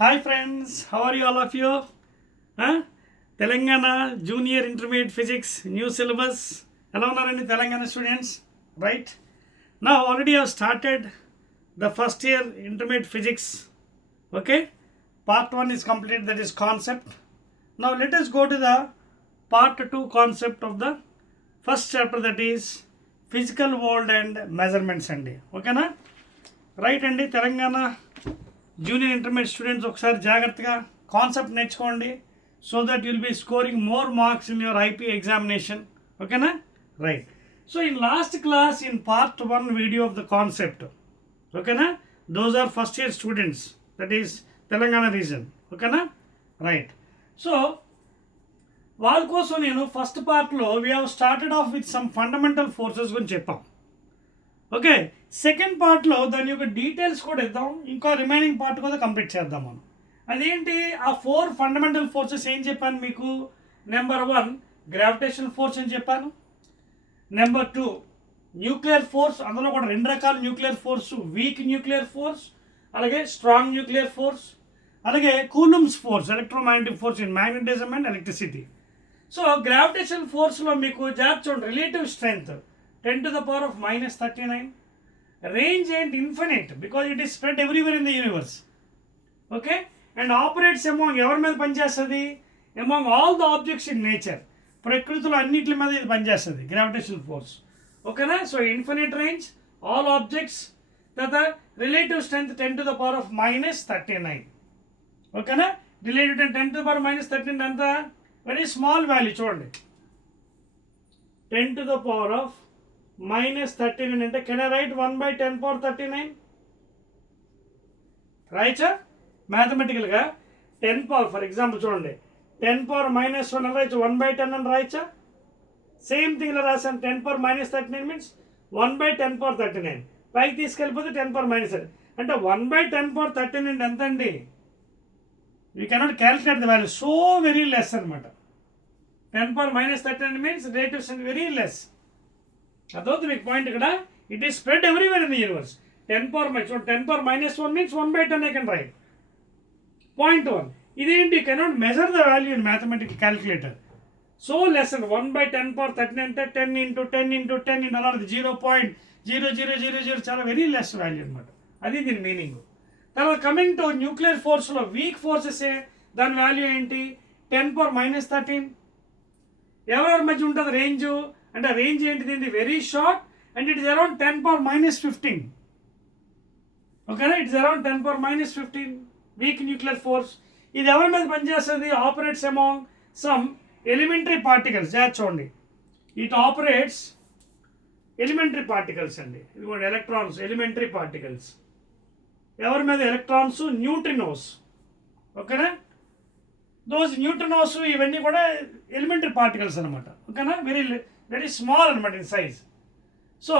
Hi friends, how are you all of you? Huh? Telangana Junior Intermediate Physics new syllabus. Hello Narani Telangana students, right? Now already I have started the first year intermediate physics. Okay? Part 1 is completed, that is concept. Now let us go to the part 2 concept of the first chapter, that is physical world and measurements అండి. ఓకేనా? Right అండి. Telangana junior intermediate students ఒకసారి జాగ్రత్తగా concept నేర్చుకోండి, so that you'll be scoring more marks in your IP examination. ఓకేనా? Right. So in last class in part 1 video of the concept, ఓకేనా, those are first year students, that is Telangana region. ఓకేనా? Right. So వాళ్ళ కోసం నేను first పార్ట్లో we have started off with some fundamental forces గురించి చెప్పాం. Okay, second పార్ట్లో దాని యొక్క డీటెయిల్స్ కూడా ఇద్దాం, ఇంకా రిమైనింగ్ పార్ట్ కూడా కంప్లీట్ చేద్దాం మనం. అదేంటి ఆ 4 ఫండమెంటల్ ఫోర్సెస్ ఏం చెప్పాను మీకు? నెంబర్ 1 గ్రావిటేషనల్ ఫోర్స్ అని చెప్పాను. నెంబర్ 2 న్యూక్లియర్ ఫోర్స్, అందులో కూడా 2 రకాల nuclear force, weak nuclear force అలాగే స్ట్రాంగ్ న్యూక్లియర్ ఫోర్స్, అలాగే Coulomb's force, electromagnetic force in magnetism and electricity. So gravitational ఫోర్స్లో మీకు జాగ్రత్త చూడండి, రిలేటివ్ స్ట్రెంగ్త్ 10⁻⁻39. రేంజ్ ఏంటి? Infinite, because it is spread everywhere in the universe. Okay, and operates among ఎవరి మీద పనిచేస్తుంది? Among all the objects in nature. ప్రకృతిలో అన్నింటి మీద ఇది పనిచేస్తుంది గ్రావిటేషనల్ ఫోర్స్. ఓకేనా? So infinite range, all objects, తర్వాత రిలేటివ్ స్ట్రెంగ్త్ 10⁻⁻39. ఓకేనా? రిలేటివ్ 10⁻⁻39 అంతా వెరీ స్మాల్ వాల్యూ. చూడండి, 10⁻⁻39 అంటే కెన్ ఐ రైట్ 1/10⁻39? రాయచ్చా? మ్యాథమెటికల్గా 10 పవర్, ఫర్ ఎగ్జాంపుల్ చూడండి, 10⁻−1 అని రాయచ్చు, 1/10 అని రాయచ్చా? సేమ్ థింగ్ ఇలా రాశాను, 10⁻−39 మీన్స్ 1/10⁻39. పైకి తీసుకెళ్ళిపోతే 10⁻−1 అంటే 1/10⁻39 ఎంత అండి? You cannot calculate the value, so very less అనమాట. 10⁻−39 means relatives and very less. అదవుతుంది మీకు పాయింట్ ఇక్కడ. It is spread everywhere in the universe. 10⁻−1 means 1/10 I can write. Point 1 ఇదేంటి? You cannot measure the value in mathematical calculator. So less and 1/10⁻39 అంటే 10 × 10 × 10 అలా 0.0000, చాలా very less value అనమాట. అది దీని మీనింగ్. తర్వాత కమింగ్ టు న్యూక్లియర్ ఫోర్స్లో వీక్ ఫోర్సెస్, దాని వాల్యూ ఏంటి? 10⁻−13. ఎవరెవరి మధ్య ఉంటుంది రేంజ్ అంటే రేంజ్ ఏంటి దీనికి? Very short and it is around 10⁻−15. ఓకేనా? It's around 10⁻−15 week nuclear force. ఇది ఎవరి మీద పనిచేస్తుంది? Operates among some elementary particles. చూడండి, ఇట్ ఆపరేట్స్ ఎలిమెంటరీ పార్టికల్స్ అండి. ఇది కూడా ఎలక్ట్రాన్స్, ఎలిమెంటరీ పార్టికల్స్. ఎవరి మీద? Electrons, neutrinos. ఓకేనా? దోస్ న్యూట్రినోస్ ఇవన్నీ కూడా ఎలిమెంటరీ పార్టికల్స్ అనమాట. ఓకేనా? వెరీ స్మాల్ అనమాట ఇన్ సైజ్. సో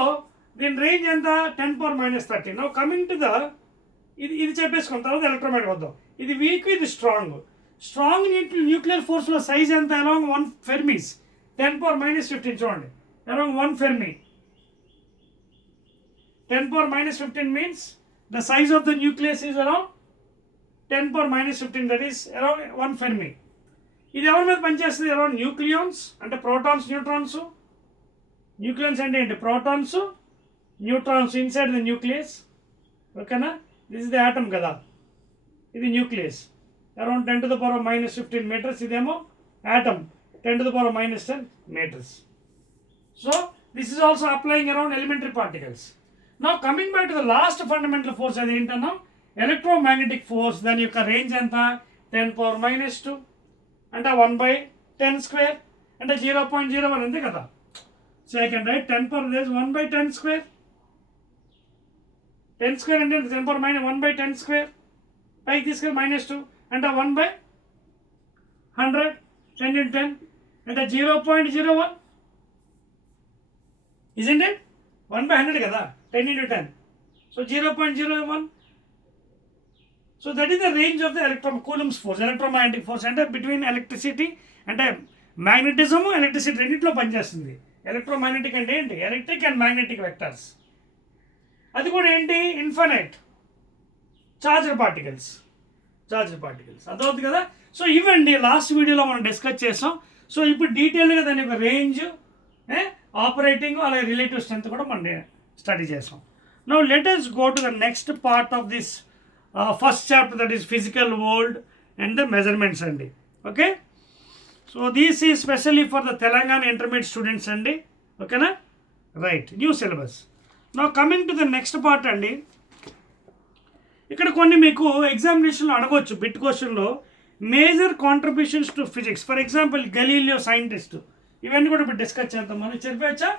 దీని రేంజ్ ఎంత? 10⁻−13. నౌ కమింగ్ టు ద ఇది చెప్పేసుకున్న తర్వాత ఎలక్ట్రోమాగ్నెటిక్ వద్దాం. ఇది వీక్, ఇది స్ట్రాంగ్. స్ట్రాంగ్ న్యూక్లియర్ ఫోర్స్లో సైజ్ ఎంత? Around 1 fermis. 10⁻−15 చూడండి, around 1 fermi. 10⁻−15 means the size of the nucleus is around 10⁻−15, that is around 1 fermi. ఇది ఎవరి మీద పనిచేస్తుంది? అరౌండ్ న్యూక్లియాన్స్ అంటే ప్రోటాన్స్, న్యూట్రాన్స్. న్యూక్లియన్స్ అంటే ఏంటి? Protons, neutrons inside the nucleus. ఓకేనా? దిస్ ఇస్ ద ఆటమ్ కదా, ఇది న్యూక్లియస్. Around 10⁻−15 metres. ఇదేమో atom, 10⁻−10 metres. So this is also applying around elementary particles. Now coming back to the last fundamental force, అది ఏంటన్నా? Electromagnetic force. దాని యొక్క రేంజ్ ఎంత? 10⁻−2 అంటే 1/10² అంటే 0.01 అంతే కదా. So I can right 10 1/10². 10² అంటే 10⁻1/10². పైకి తీసుకెళ్ళి -2 అంటే 1/100. 10 × 10 అంటే 0.01. Isn't it? 1/100 కదా, 10 × 10. సో 0.01. So that is the range of the coulombs force, electromagnetic force. అంటే బిట్వీన్ ఎలక్ట్రిసిటీ అంటే మ్యాగ్నెటిజము, ఎలక్ట్రిసిటీ రెండింటిలో పనిచేస్తుంది. ఎలక్ట్రోమాగ్నెటిక్ అంటే ఏంటి? Electric and magnetic vectors. అది కూడా ఏంటి? Infinite charged particles. Charged particles. అర్థమవుతుంది కదా. సో ఇవండి లాస్ట్ వీడియోలో మనం డిస్కస్ చేసాం. సో ఇప్పుడు డీటెయిల్గా దాని యొక్క రేంజ్, ఆపరేటింగ్, అలాగే రిలేటివ్ స్ట్రెంత్ కూడా మనం స్టడీ చేసాం. Now let us go to the next part of this first chapter, that is physical world and the measurements అండి. Okay, so this is specially for the Telangana intermediate students అండి. ఓకేనా, right, new syllabus. Now coming to the next part అండి. ఇక్కడ కొన్ని మీకు ఎగ్జామినేషన్లో అడగవచ్చు బిట్ క్వశ్చన్లో, major contributions to physics. For example Galileo scientist, ఇవన్నీ కూడా ఇప్పుడు డిస్కస్ చేద్దాం మనం. చెప్పచ్చా?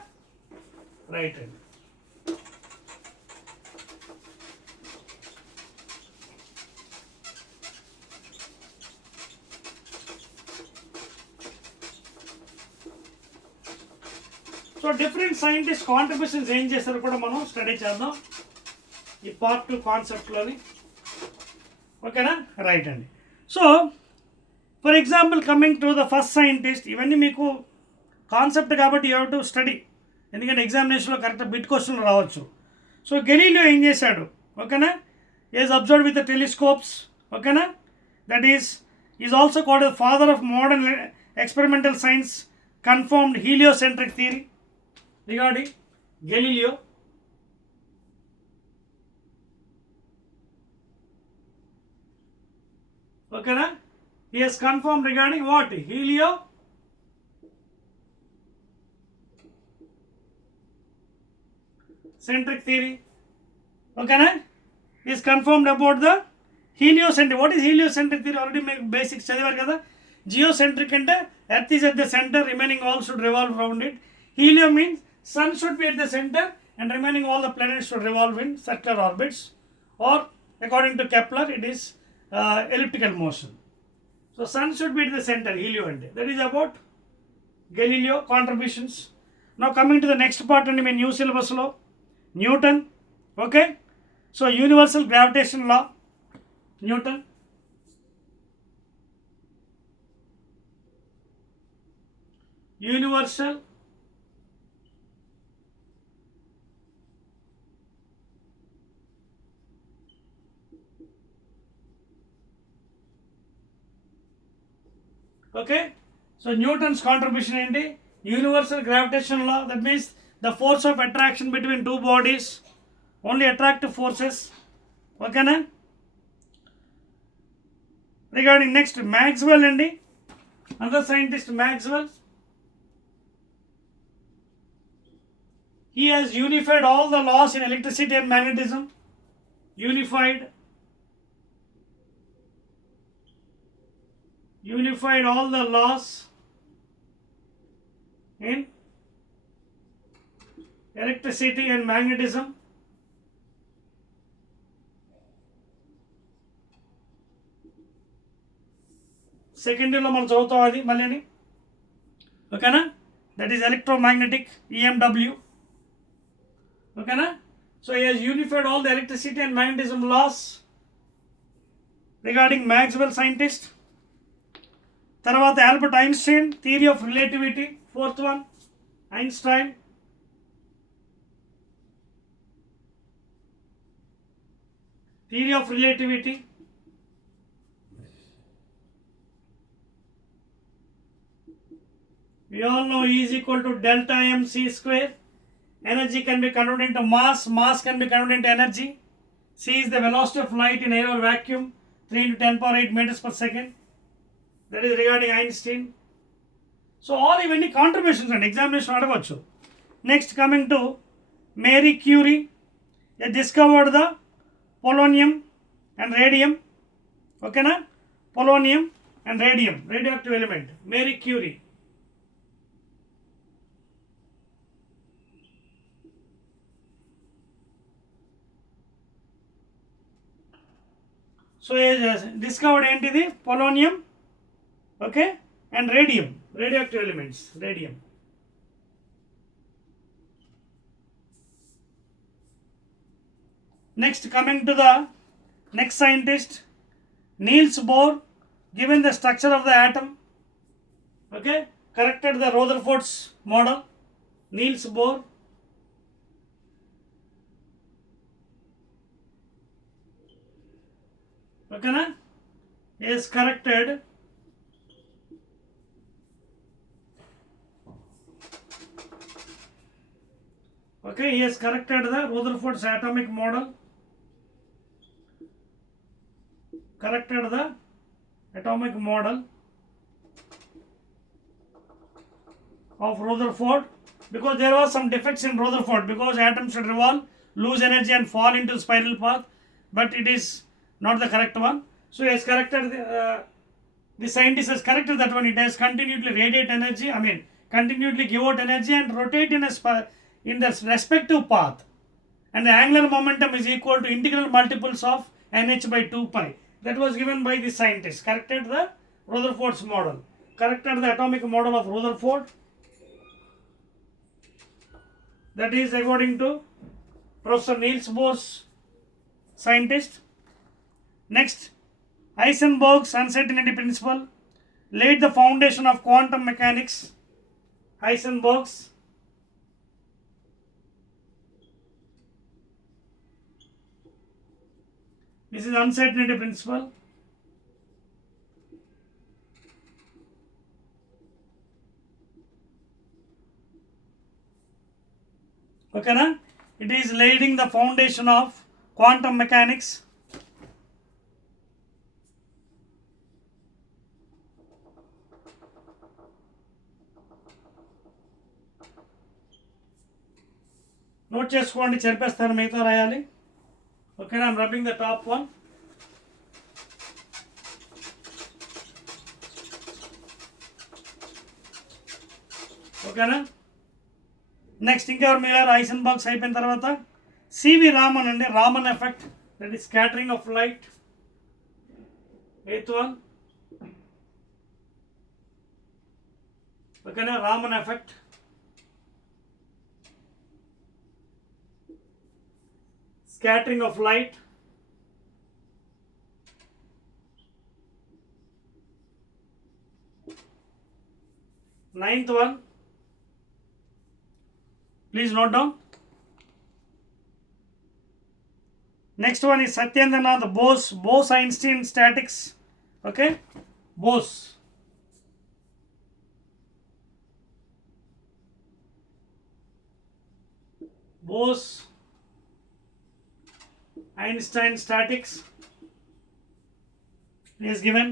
రైట్ అండి. సో డిఫరెంట్ సైంటిస్ట్ కాంట్రిబ్యూషన్స్ ఏం చేస్తారో కూడా మనం స్టడీ చేద్దాం ఈ పార్ట్ 2 కాన్సెప్ట్లోని. ఓకేనా, రైట్ అండి. So for example coming to the first scientist, ఇవన్నీ మీకు కాన్సెప్ట్ కాబట్టి యూ హ్యావ్ టు స్టడీ, ఎందుకంటే ఎగ్జామినేషన్లో కరెక్ట్ బిట్ క్వశ్చన్ రావచ్చు. సో గెలీలియో ఏం చేశాడు? ఓకేనా, is observed with the telescopes. ఓకేనా, that is also called the father of modern experimental science, confirmed heliocentric theory regarding Galileo. Okay na? He has confirmed regarding what? Heliocentric theory. Okay na? He is confirmed about the heliocentric. What is heliocentric theory? Already make basics chadivaru kada. Geocentric ante earth is at the center, remaining all should revolve around it. Helio means sun should be at the center and remaining all the planets should revolve in circular orbits, or according to Kepler it is elliptical motion. So sun should be at the center, helio ante. That is about Galileo contributions. Now coming to the next part and my new syllabus law, Newton. Okay, so universal gravitation law, Newton. Universal okay, so Newton's contribution in the universal gravitation law, that means the force of attraction between two bodies, only attractive forces. Okay na? Regarding next Maxwell and another scientist Maxwell, he has unified all the laws in electricity and magnetism. Unified all the laws in electricity and magnetism. Second lo మనం చదువుతాం అది మళ్ళీ. ఓకేనా, that is electromagnetic, EMW. ఓకేనా, so he has unified all the electricity and magnetism laws regarding Maxwell scientist. తర్వాత Albert Einstein, theory of relativity, fourth one Einstein. Theory of relativity. We all know E is equal to delta mc square. Energy can be converted into mass, mass can be converted into energy. C is the velocity of light in air or vacuum, 3 into 10 power 8 meters per second. That is regarding Einstein. So all ఇవన్నీ contributions అండి, examination అడగవచ్చు. Next coming to Marie Curie, discovered the polonium and radium. ఓకేనా, polonium and radium, radioactive element, Marie Curie. So discovered ఏంటిది? Polonium, okay, and radium, radioactive elements, radium. Next coming to the next scientist, Niels Bohr, given the structure of the atom, okay, corrected the Rutherford's model. Niels Bohr. Okay na? is corrected he has corrected the Rutherford's atomic model, corrected the atomic model of Rutherford, because there was some defects in Rutherford, because atoms should revolve, lose energy and fall into spiral path, but it is not the correct one. So he has corrected the scientist has corrected that one. It has continually radiate energy, continually give out energy and rotate in the respective path, and the angular momentum is equal to integral multiples of nh by 2 pi. That was given by the scientist. Corrected the Rutherford's model, corrected the atomic model of Rutherford. That is according to Professor Niels Bohr's scientist. Next, Heisenberg's uncertainty principle laid the foundation of quantum mechanics. Heisenberg's this is uncertainty principle. Okay, na? It is laying the foundation of quantum mechanics. Note చేసుకోండి, చెరిపేస్తాను, మిగతా రాయాలి. Okay, I'm rubbing the top one. ఓకేనా? Next ఇంకెవరు మీరు Heisenberg's అయిపోయిన తర్వాత C V Raman అండి, Raman effect, that is scattering of light, eighth one. ఓకేనా? Raman effect. Scattering of light. Ninth one, please note down. Next one is Satyendranath Bose-Einstein statics. Okay, Bose. Einstein statics is given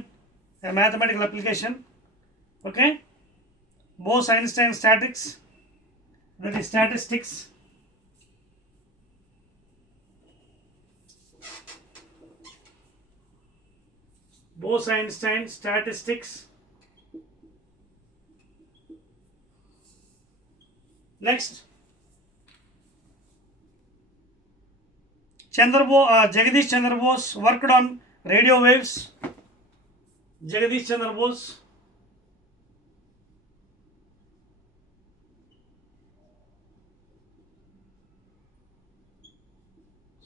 a mathematical application. Okay, Bose-Einstein statics, that is statistics. Bose-Einstein statistics. Next, Jagadish Chandra Bose worked on radio waves. Jagadish Chandra Bose.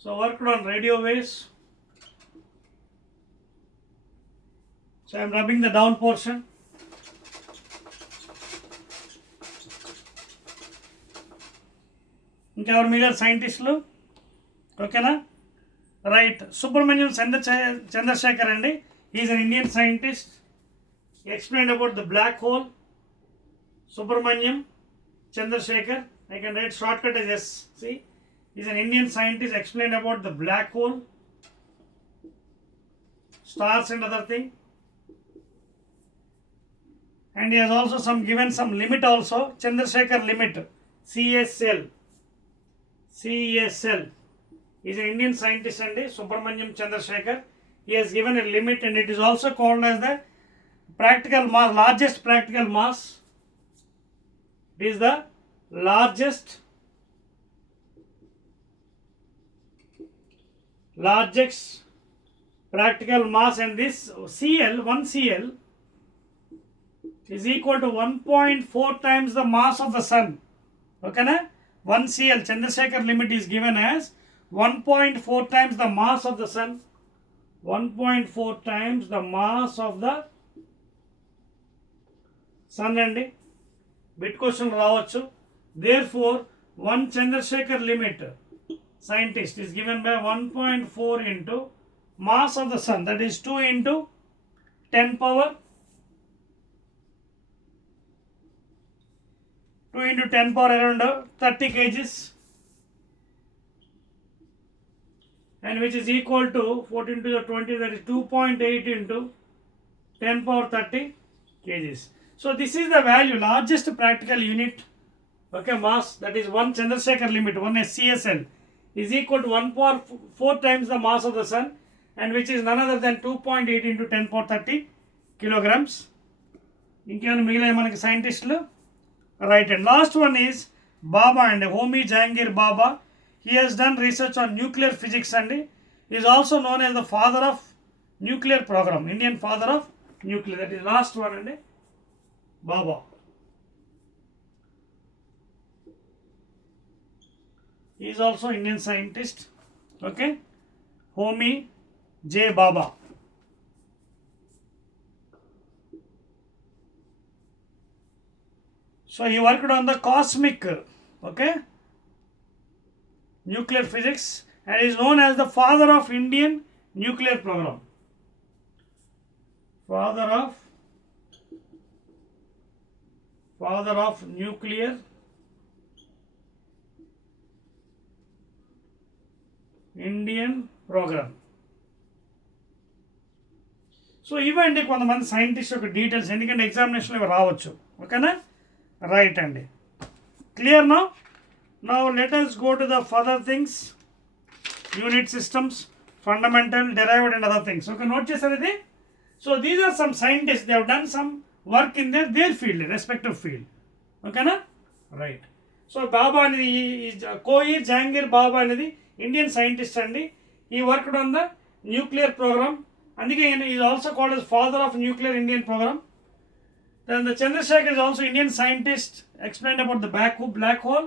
So worked on radio waves. So I am rubbing the down portion. ఇంకెవరు మిగిలిన సైంటిస్టులు? ఓకేనా? రైట్. సుబ్రహ్మణ్యం చంద్రశేఖర్ అండి, is an Indian scientist. Explain about the black hole. Subramaniam Chandrasekhar, I can write shortcut as S. See, he's an Indian scientist, explained about the black hole, stars and other thing. And he has also given some limit also, Chandrasekhar limit, CSL. He's an Indian scientist and Subramaniam Chandrasekhar. He has given a limit and it is also called as the practical mass, largest practical mass. It is the largest practical mass, and this CL, 1 CL is equal to 1.4 times the mass of the sun. Okay na? 1 CL, Chandrasekhar limit is given as 1.4 times the mass of the sun. 1.4 times the mass of the sun and bit question రావచ్చు. Therefore 1 Chandrasekhar limit scientist is given by 1.4 into mass of the sun, that is 2 into 10 power 2 into 10 power around 30 kgs, and which is equal to 14 to the 20, that is 2.8 into 10 power 30 kgs. So this is the value, largest practical unit, okay, mass, that is 1 Chandrasekhar limit, 1 SCSL is equal to 1 power 4 times the mass of the sun, and which is none other than 2.8 into 10 power 30 kilograms. ఇంకేమైనా మిగిలిన మనకి సైంటిస్టులు, right. And last one is Bhabha అండి, Homi Jehangir Bhabha. He has done research on nuclear physics and is also known as the father of nuclear program, Indian father of nuclear. That is last one and Baba. He is also Indian scientist. Okay, Homi J. Baba. So he worked on the cosmic, okay, nuclear physics, and is known as the father of Indian nuclear program. Father of nuclear Indian program. So ఇవండి కొంతమంది సైంటిస్ట్ యొక్క డీటెయిల్స్, ఎందుకంటే ఎగ్జామినేషన్లో ఇవి రావచ్చు. ఓకేనా, right అండి, clear now. Now let us go to the further things, unit systems, fundamental, derived and other things. Okay, note చేసారు ఇది. So these are some scientists, they have done some work in their field, respective field. Okay na, right. So Baba అనేది కోయిర్ జహాంగీర్ బాబా అనేది Indian scientist అండి. He worked on the nuclear program, అందుకే he is also called as father of nuclear Indian program. Then the Chandrasekhar is also Indian scientist, explained about the black hole.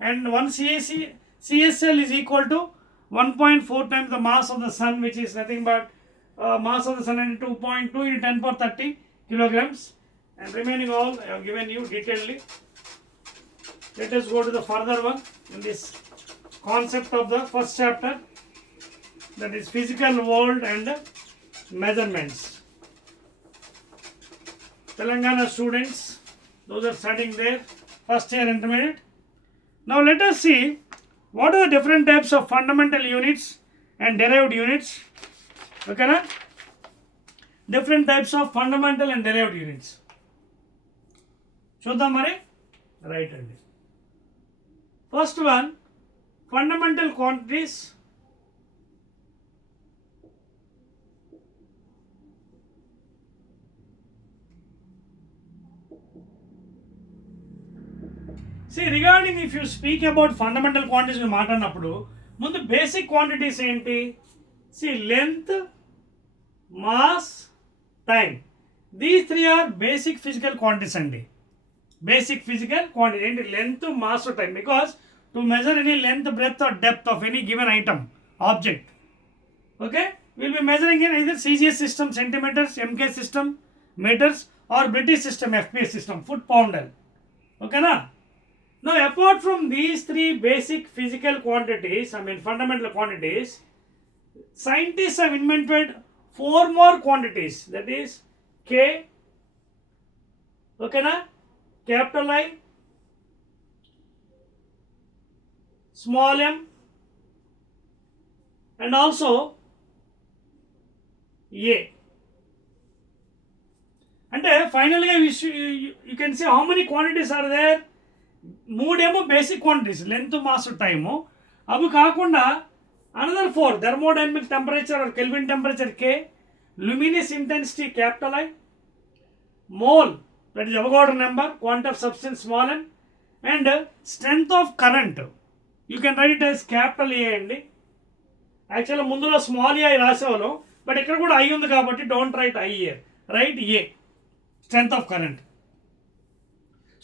And one CSL is equal to 1.4 times the mass of the sun, which is nothing but mass of the sun and 2.2 into 10 power 30 kilograms. And remaining all I have given you detailedly. Let us go to the further one in this concept of the first chapter, that is physical world and measurements. Telangana students, those are studying there, first year intermediate. Now let us see what are the different types of fundamental units and derived units. Okay na? Different types of fundamental and derived units. చూద్దాం మరి, రైట్ అండి. First one, fundamental quantities. See, regarding if you speak about fundamental quantities we మాట్లాడినప్పుడు ముందు basic quantities ఏంటి? See, length, mass, time. These three are basic physical quantities అండి. Basic physical quantity ఏంటి? Length, mass, time. Because to measure any length, breadth or depth of any given item, object, okay, we'll be measuring in either CGS system, centimeters, MK system, meters, or British system, FPS system, foot pounder. Okay na? Now, apart from these three basic physical quantities, fundamental quantities, scientists have invented 4 more quantities, that is K, okay na, capital I, small m, and also A. And finally, you can see how many quantities are there. మూడేమో basic quantities, length, mass, time. అవి కాకుండా another 4, thermodynamic temperature or Kelvin temperature K, luminous intensity capital I, mole, that is Avogadro number, quantity of substance small m, and strength of current. You can write it as capital A అండి. యాక్చువల్గా ముందులో స్మాల్ ఏ రాసేవాళ్ళం, బట్ ఇక్కడ కూడా I ఉంది కాబట్టి don't write I here, right A, strength of current.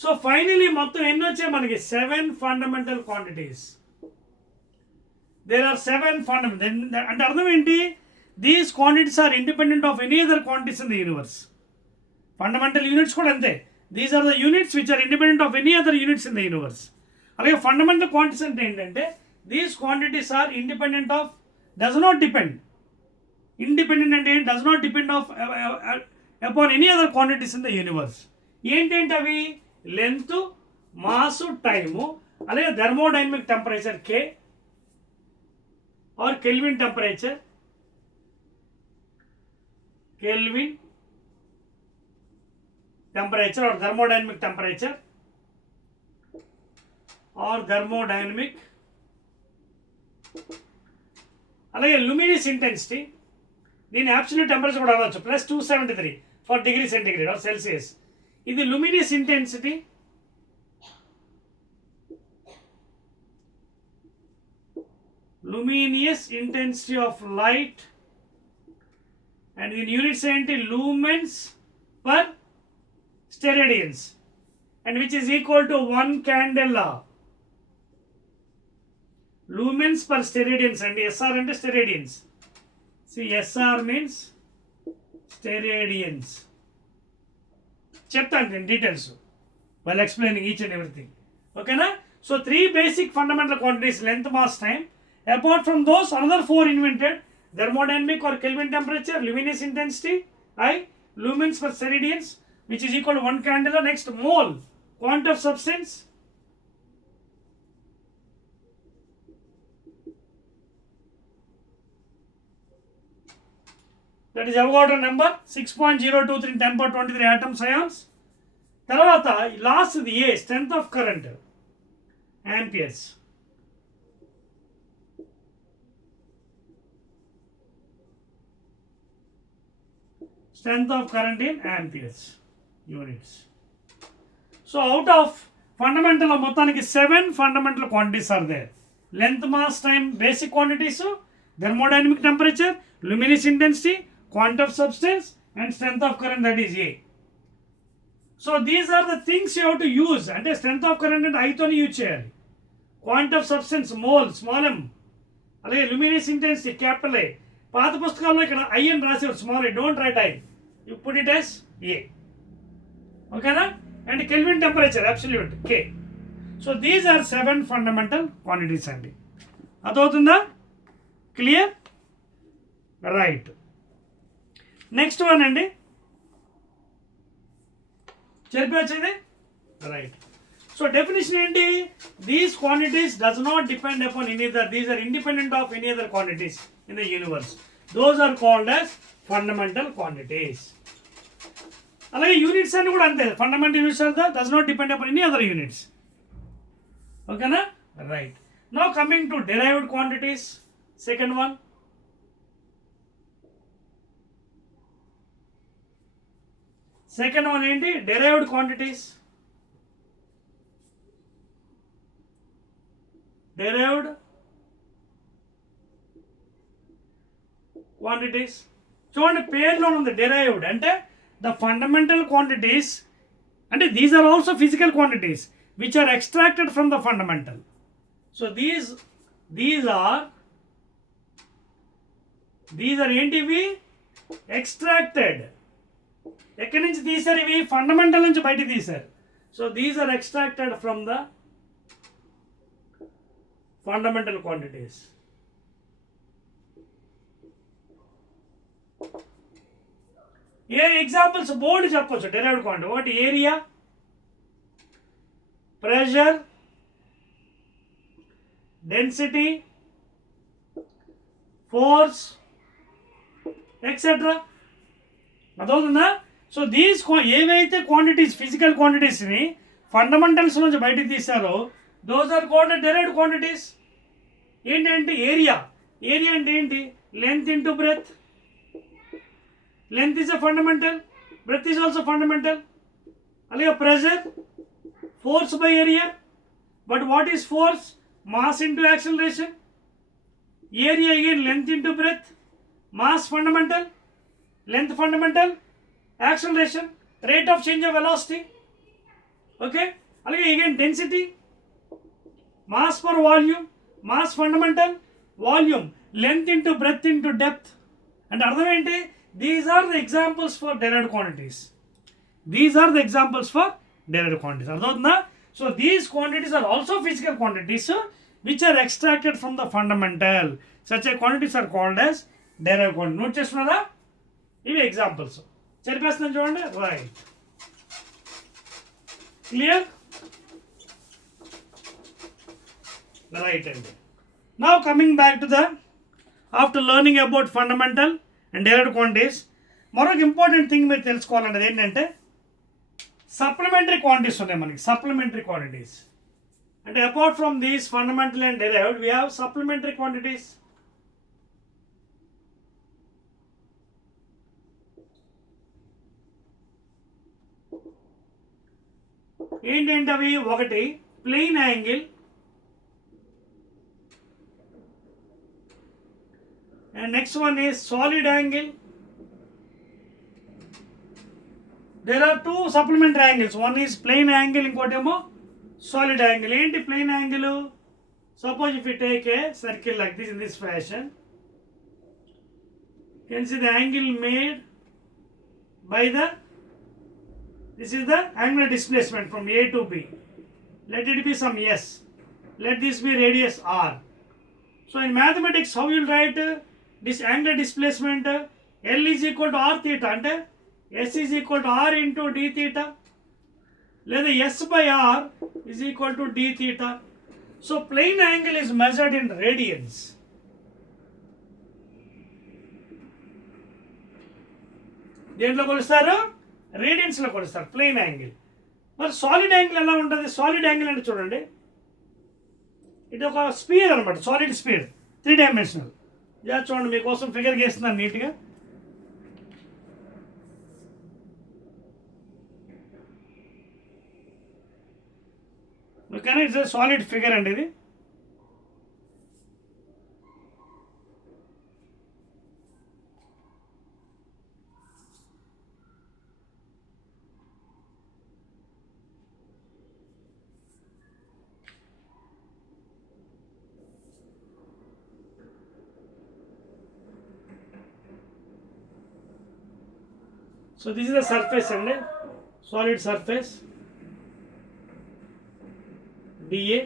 So finally మొత్తం ఎన్ని వచ్చాయి మనకి? 7 fundamental quantities. There are 7 fundamental. అంటే అర్థం ఏంటి? These quantities are independent of any other quantities in the universe. Fundamental units కూడా అంతే. These are the units which are independent of any other units in the universe. అలాగే fundamental quantities అంటే ఏంటంటే these quantities are independent of, does not depend. Independent అంటే does not depend of upon any other quantities in the universe. ఏంటేంటి అవి? Length, mass, time, అలాగే thermodynamic temperature K or Kelvin temperature, Kelvin temperature or thermodynamic temperature or thermodynamic, అలాగే luminous intensity, దీని absolute temperature కూడా అనవచ్చు +273 for degree centigrade or Celsius. ఇది luminous intensity, luminous intensity of light, and in units ఏంటి? lumens per steradians, and which is equal to 1 candela. Lumens per steradians and SR అంటే steradians. See, SR means steradians. చెప్తాను నేను details while explaining each and everything. ఓకేనా? సో 3 basic fundamental quantities: length, mass, time. Apart from those, another 4 invented: thermodynamic or Kelvin temperature, luminous intensity, I, lumens per steradians, which is equal to 1 candela. Next, mole, quantum substance, that is Avogadro number 6.023 in 10 power 23 atoms, ions. తర్వాత last the A, strength of current, amperes. Strength of current in amperes units. So out of fundamental మొత్తానికి 7 fundamental quantities are there: length, mass, time, basic quantities, thermodynamic temperature, luminous intensity, quantum substance, and strength of current, that is A. So these are the things you have to use. అంటే strength of current అంటే I తోని యూజ్ చేయాలి, quantum substance mole small m, అలాగే luminous intensity capital A. పాత పుస్తకాల్లో ఇక్కడ I అని రాసేవారు, small I, don't write I, you put it as A. ఓకేనా? And kelvin temperature absolute K. So these are 7 fundamental quantities అండి. అదవుతుందా? క్లియర్? రైట్. నెక్స్ట్ వన్ అండి, చెప్పొచ్చేది రైట్. సో డెఫినేషన్ ఏంటి? These quantities does not depend upon any other, these are independent of any other quantities in the universe. Those are called as fundamental quantities. అలాగే units అన్ని కూడా అంతే, fundamental units are does not depend upon any other units. ఓకేనా? Right. Now coming to derived quantities, second one. Second one ఏంటి? derived quantities. derived quantities. చూడండి పేర్లో ఉంది derived అంటే the fundamental quantities, అంటే these are also physical quantities which are extracted from the fundamental. So these are ఏంటివి? extracted. ఎక్కడి నుంచి తీశారు ఇవి? ఫండమెంటల్ నుంచి బయట తీశారు. So these are extracted from the fundamental quantities. ఏ ఎగ్జాంపుల్స్ బోర్డు చెప్పొచ్చు డెరైవ్డ్ క్వాంటిటీ. ఒకటి area, pressure, density, force, etcetera. అదవుతుందా? సో దీస్ ఏవైతే క్వాంటిటీస్, ఫిజికల్ క్వాంటిటీస్ని ఫండమెంటల్స్ నుంచి బయటకు తీశారో those are called derived quantities. ఏంటంటే ఏరియా, ఏరియా అంటే ఏంటి? Length into breadth. Length is a fundamental, breadth is also fundamental. అలాగే pressure, force by area. But what is force? Mass into acceleration. Area again length into breath. Mass fundamental, length fundamental, acceleration, rate of change of velocity. Okay, అలాగే again density, mass per volume, mass fundamental, volume, length into breadth into depth. And అర్థం ఏంటి? These are the examples for derived quantities. These are the examples for derived quantities. అర్థమవుతుందా? So these quantities are also physical quantities which are extracted from the fundamental. Such a quantities are called as derived quantities. Note చేస్తున్నారా? ఇవి ఎగ్జాంపుల్స్. చెరిపేస్తున్నాను చూడండి. Right, clear, right అండి. Now coming back to the after learning about fundamental and derived quantities, మరొక important thing మీరు తెలుసుకోవాలన్నది ఏంటంటే supplementary quantities ఉన్నాయి మనకి. సప్లిమెంటరీ క్వాంటిటీస్ అంటే apart from these fundamental and derived we have supplementary quantities. ఏంటంటే అవి ఒకటి plain angle, and next one is solid angle. There are two supplementary angles. One is plane angle, inkoti emo solid angle. Enti plane angle? Suppose if we take a circle like this in this fashion, you can see the angle made by the, this is the angular displacement from A to B. Let it be some S. Let this be radius R. So in mathematics, how you will write this angular displacement? L is equal to R theta, ante S is equal to R into d theta, లేదా S by R is equal to d theta. So plane angle is measured in radians. దేంట్లో కొలుస్తారు? రేడియన్స్లో కొలుస్తారు plain angle. మరి solid angle ఎలా ఉంటుంది? Solid angle అంటే చూడండి, ఇది ఒక స్పియర్ అనమాట, సాలిడ్ స్పియర్, 3 డైమెన్షనల్. ఇలా చూడండి, మీకోసం ఫిగర్ గీస్తున్నాను నీట్గా. ఓకేనా? ఇట్స్ సాలిడ్ ఫిగర్ అండి ఇది. So this is the surface and solid surface dA,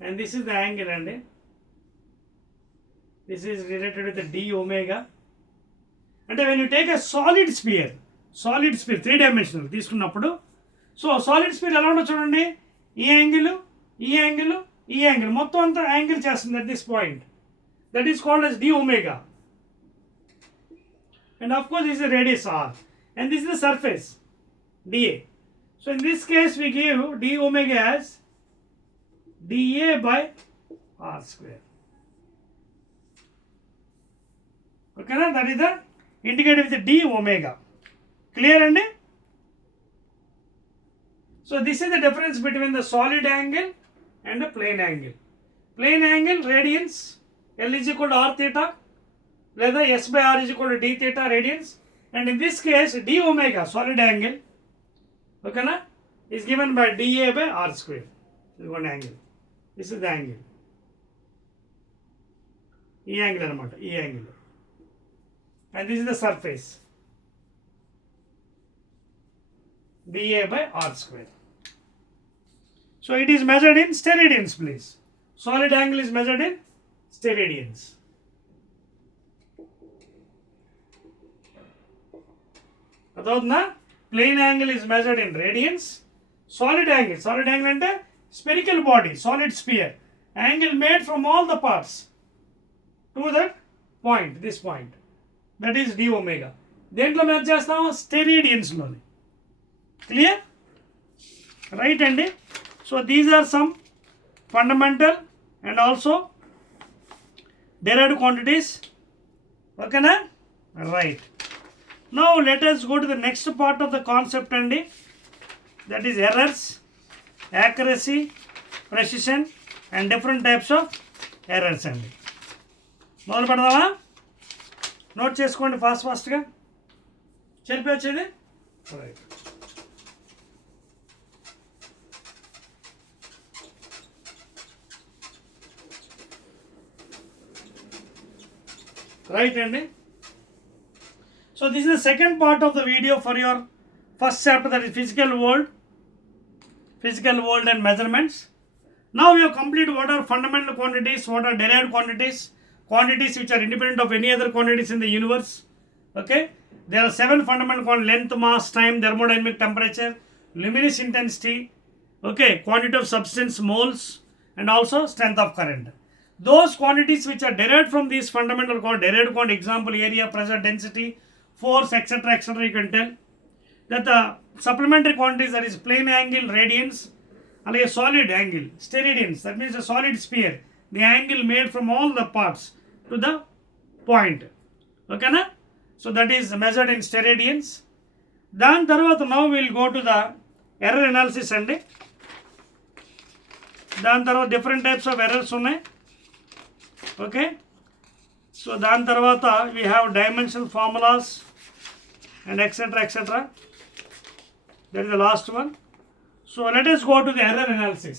and this is the angle and this is related with the d omega. And when you take a solid sphere 3 dimensional తీసుకున్నప్పుడు, so solid spear ఎలా ఉండో చూడండి, ఈ యాంగిల్, ఈ యాంగిల్, ఈ యాంగిల్ మొత్తం అంతా యాంగిల్ చేస్తుంది at this point. That is called as d omega. And of course this is the radius R, and this is the surface dA. So in this case we give d omega as dA by R square. Okay, na? That is the indicated with the d omega. Clear andi? So this is the difference between the solid angle and the plane angle. Plane angle radians, L is equal to R theta, లేదా S by R is equal to d theta radians, and in this case d omega solid angle, okay na, is given by dA by R square. This is one angle, this is the angle, ఈ యాంగిల్ అనమాట, ఈ angle, and this is the surface dA by R square. So it is measured in steradians, please. Solid angle is measured in steradians. అదవుతుందా? Plane angle is measured in radians. Solid angle అంటే spherical body, solid sphere, angle made from all the parts to that point, this point, that is d omega. దేంట్లో measure చేస్తాము? స్టెరేడియన్స్లోని. Clear? Right అండి. So these are some fundamental and also derived quantities. Okay na? Right. Now let us go to the next part of the concept and that is errors, accuracy, precision and different types of errors అండి. మొదలు పెడదామా? నోట్ చేసుకోండి ఫాస్ట్గా. చెప్పి వచ్చేది right. Right అండి. So this is the second part of the video for your first chapter, that is physical world and measurements. Now we have completed what are fundamental quantities, what are derived quantities, quantities which are independent of any other quantities in the universe, Okay, there are 7 fundamental quantities: length, mass, time, thermodynamic temperature, luminous intensity, okay, quantity of substance, moles, and also strength of current. Those quantities which are derived from these fundamental quantities, derived quantity, example area, pressure, density, force, etc., etc., you can tell that the supplementary quantities, that is plane angle, radians, and a solid angle, steradians, that means a solid sphere, the angle made from all the parts to the point. Okay na? So that is measured in steradians. దాని తర్వాత now we will go to the error analysis అండి. దాని తర్వాత different types of errors ఉన్నాయి. Okay, so దాని తర్వాత we have dimensional formulas and etc., etc. That is the last one. So let us go to the error analysis.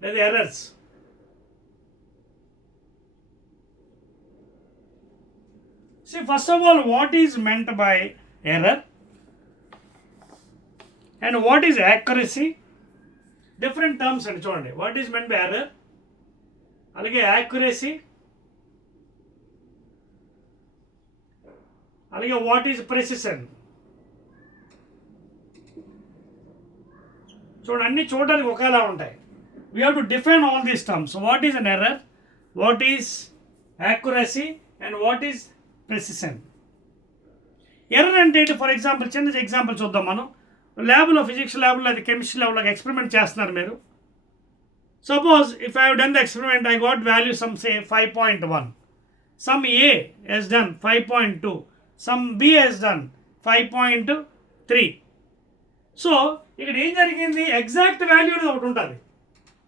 That is the errors. See, first of all, what is meant by error and what is accuracy? Different terms and చూడండి. What is meant by error? అలాగే accuracy, అలాగే what is precision? చూడండి, అన్ని చూడడానికి ఒకేలా ఉంటాయి. We have to define all these terms. So what is an error? What is accuracy? And what is precision? Error అంటే ఏంటి? ఫర్ ఎగ్జాంపుల్ చిన్న ఎగ్జాంపుల్ చూద్దాం. మనం ల్యాబ్లో, ఫిజిక్స్ ల్యాబ్లో, అది కెమిస్ట్రీ ల్యాబ్లో ఎక్స్పెరిమెంట్ చేస్తున్నారు మీరు. Suppose if I have done the experiment, I got value some say 5.1, some A has done 5.2, some B has done 5.3. So ఇక్కడ ఏం జరిగింది? ఎగ్జాక్ట్ వాల్యూ అనేది ఒకటి ఉంటుంది.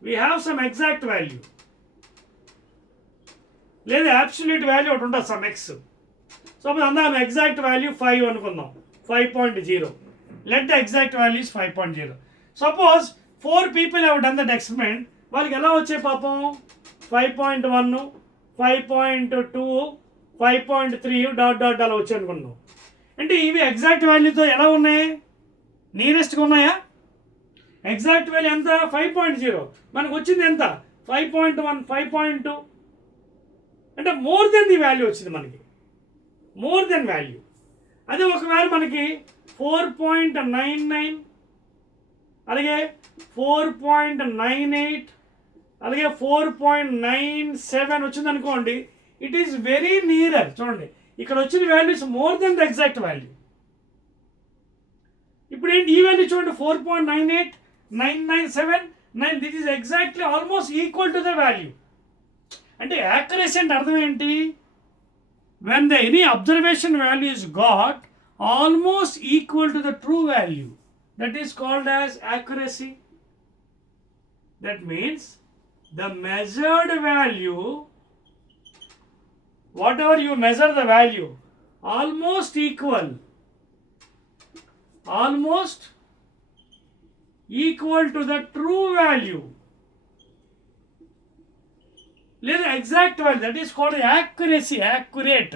We have some exact value, లేదా అబ్సల్యూట్ వాల్యూ ఒకటి ఉంటుంది, సమ్ ఎక్స్. సపోజ్ అందాం ఎగ్జాక్ట్ వాల్యూ 5 అనుకుందాం, 5.0. Let the exact value is 5.0. Suppose 4 people have done that experiment. వాళ్ళకి ఎలా వచ్చాయి పాపం? 5.1, 5.2, 5.3 డాట్ డాట్ అలా వచ్చాయి అనుకున్నాం. అంటే ఇవి ఎగ్జాక్ట్ వాల్యూతో ఎలా ఉన్నాయి? నియరెస్ట్గా ఉన్నాయా? ఎగ్జాక్ట్ వాల్యూ ఎంత? 5.0. మనకు వచ్చింది ఎంత? 5.1, 5.2. అంటే మోర్ దెన్ ది వాల్యూ వచ్చింది మనకి, మోర్ దెన్ వాల్యూ. అదే ఒకవేళ మనకి 4.99, అలాగే 4.98, అలాగే 4.97 వచ్చింది అనుకోండి, ఇట్ ఈస్ వెరీ నియరర్. చూడండి, ఇక్కడ వచ్చిన values more than the exact value. ఇప్పుడు ఏంటి ఈ వాల్యూ చూడండి, 4.98, 997, 9, this is exactly almost equal to the value. అంటే యాక్యురసీ అంటే అర్థం ఏంటి? when the any observation value is got almost equal to the true value, that is called as accuracy. That means the measured value, whatever you measure the value, almost equal to the true value, లేదా exact value, that is called accuracy, accurate.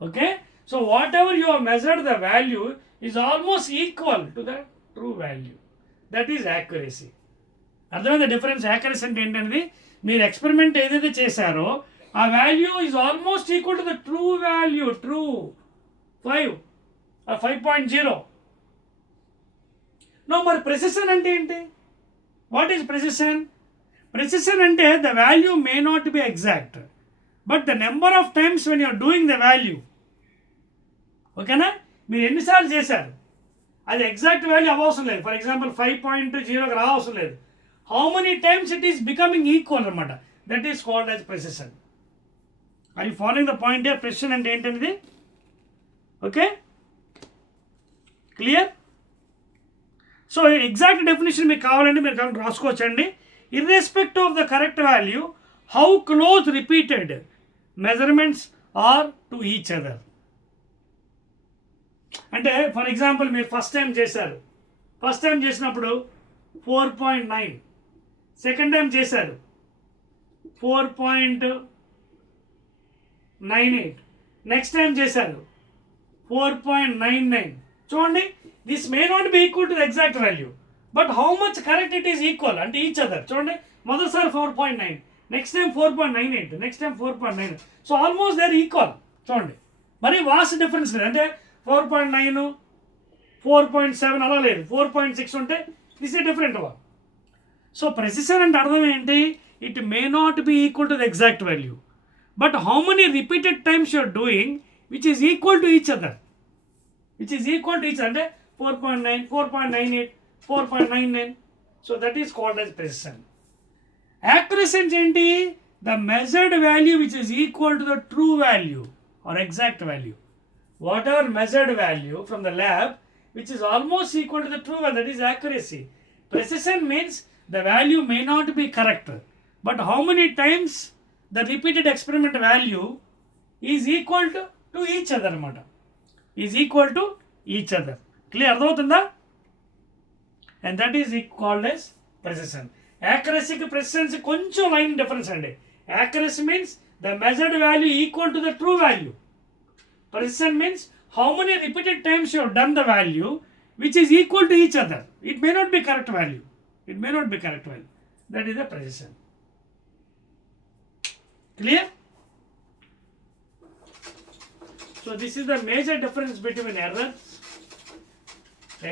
Okay, so whatever you have measured the value is almost equal to the true value, that is accuracy. అర్థమైంది difference? Accuracy అంటే ఏంటనేది, మీరు experiment ఏదైతే చేశారో ఆ value is almost equal to the true value, true 5 or 5.0. No మరి precision అంటే ఏంటి? What is precision? Precision అంటే the value may not be exact, but the number of times when you are doing the value, ఓకేనా, మీరు ఎన్నిసార్లు చేశారు అది exact value అవ్వవసరం లేదు. ఫర్ ఎగ్జాంపుల్ 5.0కి రావసరం లేదు. How many times it is becoming equal అనమాట, that is called as precision. I you following the point here? Precision అంటే ఏంటనేది. Okay, clear? So exact definition మీకు కావాలంటే మీరు కనుక రాసుకోవచ్చండి. Irrespective of the correct value, how close repeated measurements are to each other. అంటే for example మీరు first time చేశారు, ఫస్ట్ టైం చేసినప్పుడు 4.9, సెకండ్ టైం చేశారు 4.98, నెక్స్ట్ టైం చేశారు 4.99. చూడండి, this may not be equal to the exact value, but how much correct it is equal అంటే each other. చూడండి, మొదటిసారి 4.9, next time 4.98, next time 4.9. So almost they are equal. చూడండి, మరి vast difference లేదు. అంటే 4.9, 4.7 అలా లేదు, 4.6 ఉంటే this a different one. So precision అంటే అర్థం ఏంటి? It may not be equal to the exact value, but how many repeated times you're doing which is equal to each other, which is equal to each. అంటే 4.9, 4.98, 4.99. So that is called as precision. Accuracy ఏంటి? The measured value which is equal to the true value or exact value. Whatever measured value from the lab which is almost equal to the true value, that is accuracy. Precision means the value may not be correct, but how many times the repeated experiment value is equal to each other anamata, is equal to each other. Clear ardhavutunda? And that is called as precision. Accuracy ki precision ki koncham line difference andi. Accuracy means the measured value equal to the true value. Precision means how many repeated times you have done the value which is equal to each other. It may not be correct value. It may not be correct value. That is the precision. Clear? So this is the major difference between error,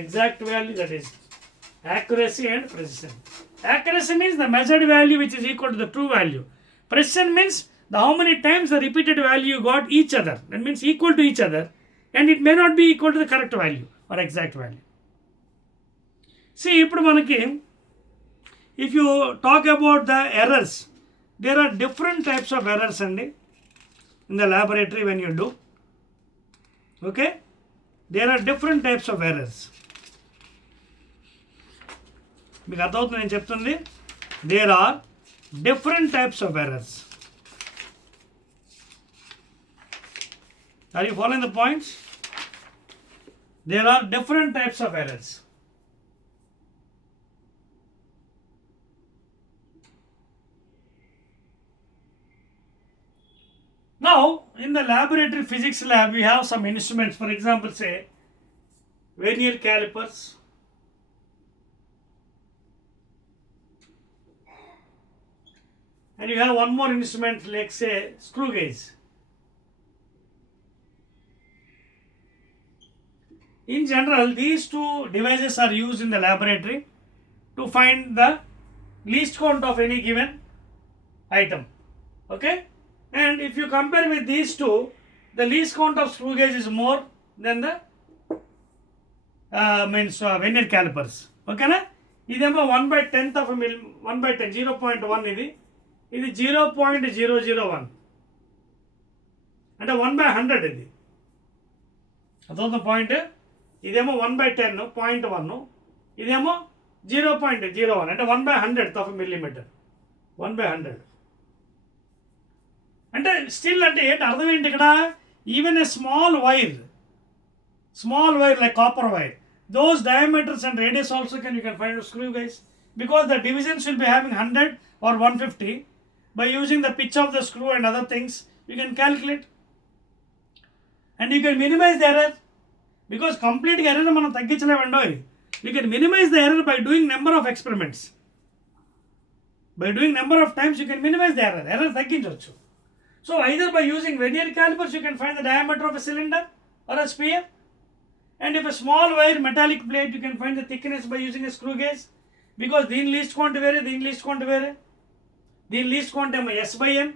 exact value, that is accuracy, and precision. Accuracy means the measured value which is equal to the true value. Precision means the how many times the repeated value you got each other. That means equal to each other, and it may not be equal to the correct value or exact value. See, ఇప్పుడు మనకి if you talk about the errors, there are different types of errors అండి in the laboratory when you do. Okay, there are different types of errors. మీకు అర్థమవుతుంది నేను చెప్తుంది? There are different types of errors. Are you following the points? There are different types of errors. Now, in the laboratory physics lab, we have some instruments. For example, say vernier calipers, and you have one more instrument like say screw gauge. In general, these two devices are used in the laboratory to find the least count of any given item. Okay? And if you compare with these two, the least count of screw gauge is more than the vernier calipers. Okay na? Idemo 1/10 of a mil, 1/10, 0.1 ఇది 0.001. అంటే 1/100 ఇది. అదొక పాయింట్. ఇదేమో 1/10, 0.1, ఇదేమో 0.01, అంటే 1/100th of a millimeter, 1/100. అంటే స్టిల్ అంటే ఏంటి అర్థం ఏంటి ఇక్కడ? Even a small wire like copper wire, those diameters and radius also you can find a screw guys, because the divisions will be having 100 or 150. By using the pitch of the screw and other things, you can calculate, and you can minimize the error, because complete error మనం తగ్గించలేమండి. You can minimize the error by doing number of experiments. By doing number of times you can minimize the error తగ్గించవచ్చు. So either by using vernier calipers you can find the diameter of a cylinder or a sphere, and if a small wire metallic plate you can find the thickness by using a screw gauge, because దీని least count వేరే, దీని least count వేరే. దీని least count ఏమో S/N,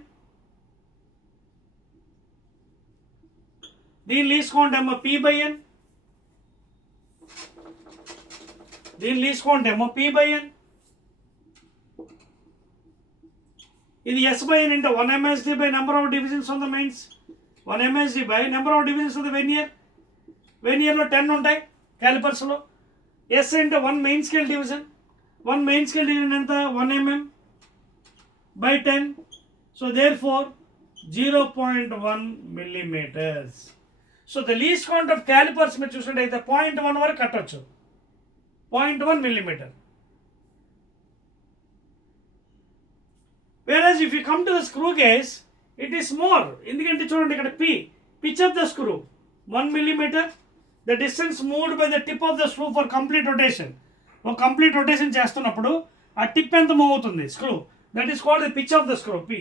దీని least count ఏమో P/N, దీని least count ఏమో P/N. ఇది S/N into 1 MSD by number of divisions on the mains, 1 MSD by number of divisions of the vernier. వెనియర్లో 10 ఉంటాయి, క్యాలిపర్స్లో. S into 1 main scale division, 1 main scale division ఎంత? 1 mm by 10. So therefore 0.1 millimeters. So the least count of calipers మీరు చూసినట్టయితే 0.1 వరకు కట్టొచ్చు, 0.1 millimeter. Whereas if you come to the screw gauge, it is more. ఎందుకంటే చూడండి ఇక్కడ pitch of the screw 1 millimeter, the distance moved by the tip of the screw for complete rotation. ఒక complete rotation చేస్తున్నప్పుడు ఆ టిప్ ఎంత మూవ్ అవుతుంది screw, That is called the pitch of the screw, P.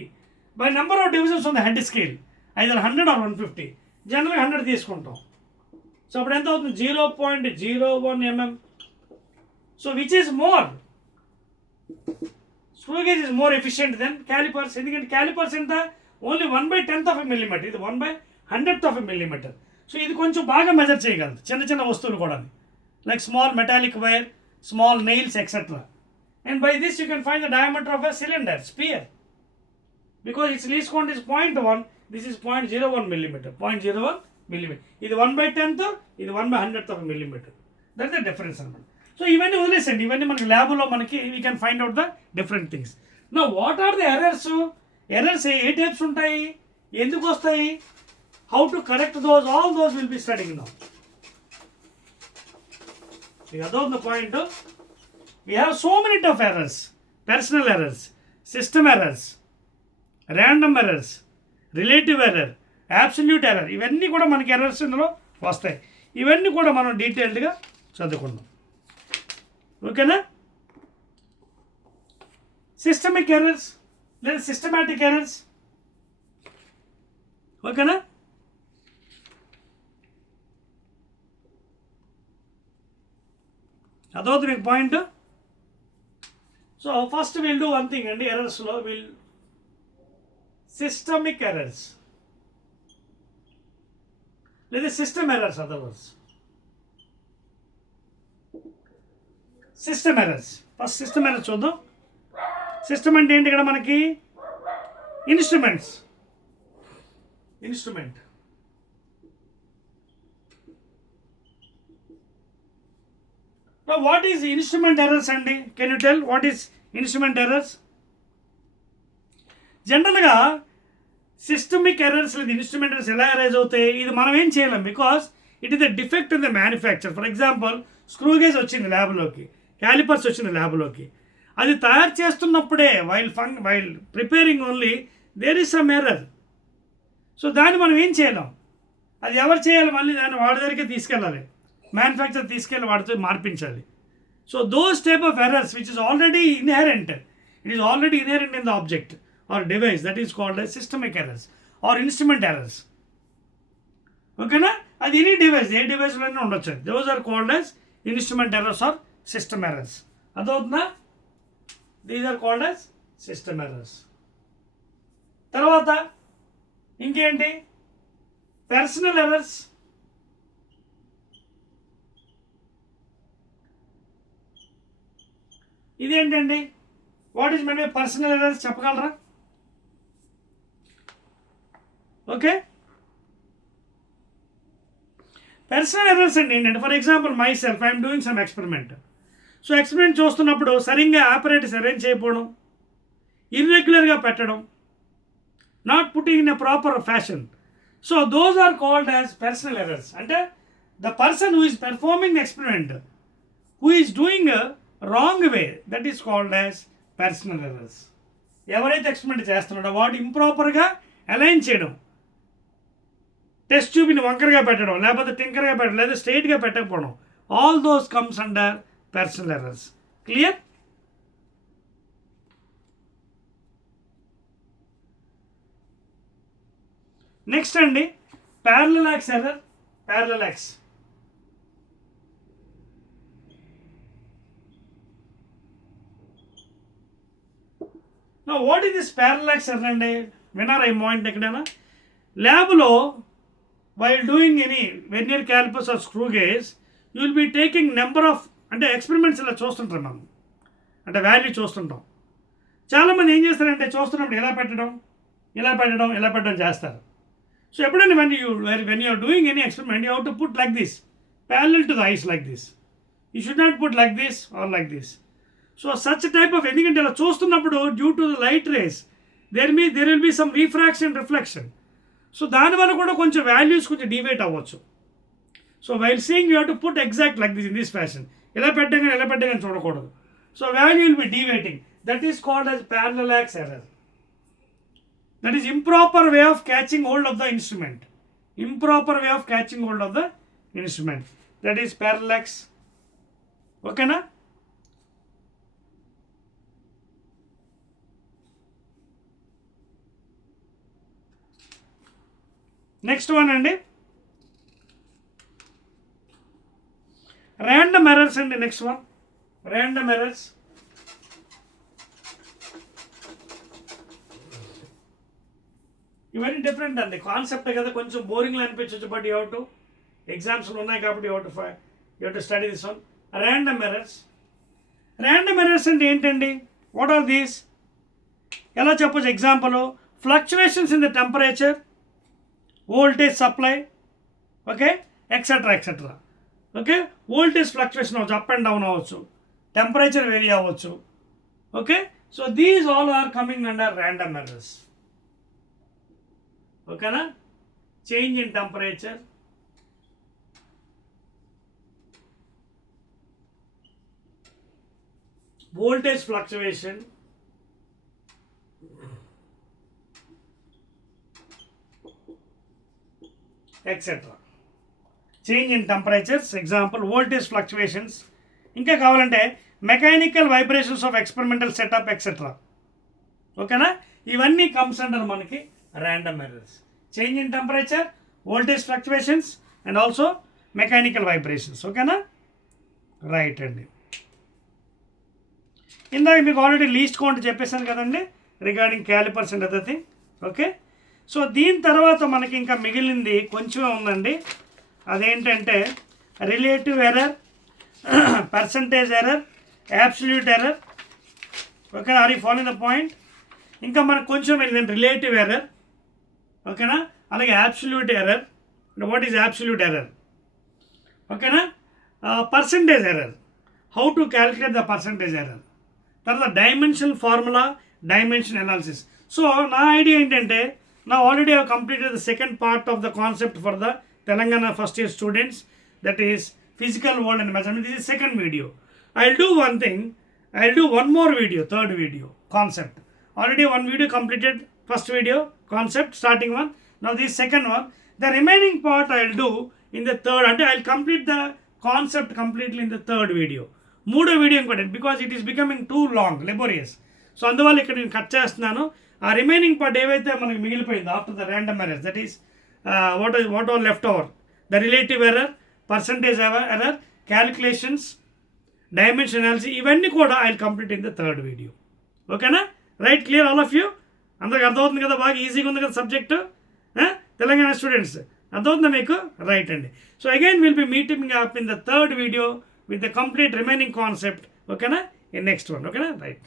By number of divisions on the head scale, either 100 or 150. Generally 100 తీసుకుంటాం. So అప్పుడు ఎంత అవుతుంది? 0.01 mm. So which is more? Screw gauge is more efficient than calipers. ఎందుకంటే calipers ఎంత? Only 1/10th of a millimeter. ఇది 1/100th of a millimeter. So ఇది కొంచెం బాగా మెజర్ చేయగలదు చిన్న చిన్న వస్తువులు కూడా, like small metallic wire, small nails, etc. And by this you can find the diameter of a cylinder, sphere. Because its least count is 0.1, this is 0.01 millimeter. 0.01 millimeter. ఇది 1/10th, ఇది 1/100th of a millimeter. That is the difference అన్నమాట. So ఇవన్నీ వదిలేసండి, ఇవన్నీ మనకి ల్యాబ్లో మనకి we can find out the different things. నా what are the errors? Errors ఏ టైప్స్ ఉంటాయి, ఎందుకు వస్తాయి, how to correct those, all those will be studying now. మీకు అర్థమవుతుంది point? We have so many tough errors: personal errors, system errors, random errors, relative error, absolute error. ఇవన్నీ కూడా మనకి ఎర్రర్స్ ఇందులో వస్తాయి. ఇవన్నీ కూడా మనం డీటెయిల్డ్గా చదువుకుందాం. ఓకేనా? సిస్టమిక్ ఎర్రర్స్ లేదా సిస్టమాటిక్ ఎర్రర్స్. ఓకేనా? అదవుతుంది మీకు point. So first we'll do one thing, and errors lo will systemic errors. Let us system errors, other words. System errors. First system errors చూద్దాం. System అంటే ఏంటి? ఇక్కడ మనకి instruments, instrument. Now what is instrument errors అండి? Can you tell what is instrument errors? జనరల్గా systemic errors లేదా instrument errors ఎలా arise అవుతాయి, ఇది మనం ఏం చేయలేం, because it is the defect in the manufacture. For example screw gauge వచ్చింది ల్యాబ్లోకి, క్యాలిపర్స్ వచ్చింది ల్యాబ్లోకి, అది తయారు చేస్తున్నప్పుడే while preparing only there is some error. So దాన్ని మనం ఏం చేయలేం, అది ఎవరు చేయాలి, మళ్ళీ దాన్ని వాడి దగ్గరికి తీసుకెళ్ళాలి, మ్యానుఫ్యాక్చర్ తీసుకెళ్ళి వాడితో మార్పించాలి. So those type of errors which is already inherent, it is already inherent in the object or device, that is called as systemic errors or instrument errors. ఓకేనా? అది ఎనీ డివైస్, ఏ డివైస్లోనే ఉండొచ్చు. Those are called as instrument errors or system errors. అదవుతుందా? These are called as system errors. తర్వాత ఇంకేంటి? Personal errors. ఇదేంటండి? What is mean by personal errors చెప్పగలరా? ఓకే, పర్సనల్ ఎర్రర్స్ అండి ఏంటంటే, for example myself I'm doing some experiment. So experiment చూస్తున్నప్పుడు సరిగ్గా operators arrange చేయకపోవడం, ఇర్రెగ్యులర్గా పెట్టడం, not putting in a proper fashion. So those are called as personal errors. అంటే the person who is performing the experiment, who is doing wrong way, that is called as personal errors. ఎవరైతే experiment చేస్తున్నాడో వాడు ఇంప్రాపర్గా అలైన్ చేయడం, టెస్ట్ ట్యూబ్ని వంకరగా పెట్టడం, లేకపోతే టింకర్గా పెట్టడం, లేదా స్ట్రైట్గా పెట్టకపోవడం, all those comes under personal errors. Clear? Next అండి parallel error. Parallel axe. Now what is this parallax error అండి? విన్నారా ఈ పాయింట్ ఎక్కడైనా? ల్యాబ్లో while doing any vernier callipers or screw gauge, you will be taking number of, అంటే experiments ఇలా చూస్తుంటాం మనం, అంటే వాల్యూ చూస్తుంటాం. చాలామంది ఏం చేస్తారంటే చూస్తున్నప్పుడు ఇలా పెట్టడం, ఇలా పెట్టడం, ఇలా పెట్టడం చేస్తారు. సో ఎప్పుడైనా when you are doing any experiment, you have to put like this, parallel to the eyes like this. You should not put like this or like this. So such type of, ఎందుకంటే ఇలా చూస్తున్నప్పుడు due to the light rays there will be some refraction, reflection. So దానివల్ల కూడా కొంచెం values కొంచెం deviate అవ్వచ్చు. So while seeing you have to put exact like this in this fashion. ఇలా పెట్టగానే చూడకూడదు. So value will be deviating. That is called as parallel error. That is improper way of catching hold of the instrument. Improper way of catching hold of the instrument, that is parallel. ఓకేనా? Next one అండి random errors అండి. Next one random errors. ఇవన్నీ డిఫరెంట్ అండి, కాన్సెప్ట్ కదా, కొంచెం బోరింగ్లో అనిపించవచ్చు, but you have to ఎగ్జామ్స్లో ఉన్నాయి కాబట్టి you have to study this one. Random errors. Random errors అంటే ఏంటండి? What are these? ఎలా చెప్పొచ్చు? Example, fluctuations in the temperature, voltage supply, okay, etcetera etcetera. Okay, voltage fluctuation అవ్వచ్చు, అప్ అండ్ డౌన్ అవ్వచ్చు, temperature vary అవ్వచ్చు. Okay, so these all are coming under random errors. ఓకేనా? Change in temperature, voltage fluctuation, etc. Change in temperatures, example voltage fluctuations. ఇంకా కావాలంటే mechanical vibrations of experimental setup etcetera. ఓకేనా? ఇవన్నీ comes under మనకి random errors. Change in temperature, voltage fluctuations and also mechanical vibrations. ఓకేనా? Right అండి. ఇందాక మీకు already least count చెప్పేశాను కదండి regarding calipers and other thing. Okay, so దీని తర్వాత మనకి ఇంకా మిగిలింది కొంచెమే ఉందండి. అదేంటంటే relative error, percentage error, absolute error. ఓకేనా? Are you following the point? ఇంకా మనకు కొంచెం వెళ్ళింది రిలేటివ్ ఎర్రర్. ఓకేనా? అలాగే absolute error. What is absolute error? ఓకేనా? Percentage error, how to calculate the percentage error. తర్వాత dimensional formula, dimension analysis. So నా ఐడియా ఏంటంటే, నా already have completed the second part of the concept for the Telangana first year students, that is physical world and measurement. This is second video. I'll do one thing, I'll do one more video, third video, concept. Already one video completed, first video, concept, starting one. Now this second one. The remaining part I'll do in the third, and I'll complete the concept completely in the third video. మూడో వీడియో ఇంకోటి, because it is becoming two long, లెబోరియస్. సో అందువల్ల ఇక్కడ నేను కట్ చేస్తున్నాను. ఆ remaining part ఏవైతే మనకి మిగిలిపోయిందో after the random errors, that is what are left over, the relative error, percentage error, calculations, dimension analysis, ఇవన్నీ కూడా I will complete in the third video. ఓకేనా? Right, clear all of you? అందరికి అర్థమవుతుంది కదా? బాగా ఈజీగా ఉంది కదా సబ్జెక్టు తెలంగాణ స్టూడెంట్స్? అర్థమవుతుందా మీకు? రైట్ అండి. So again will be meeting up in the third video with the complete remaining concept. Okay na? In next one. Okay na? Right.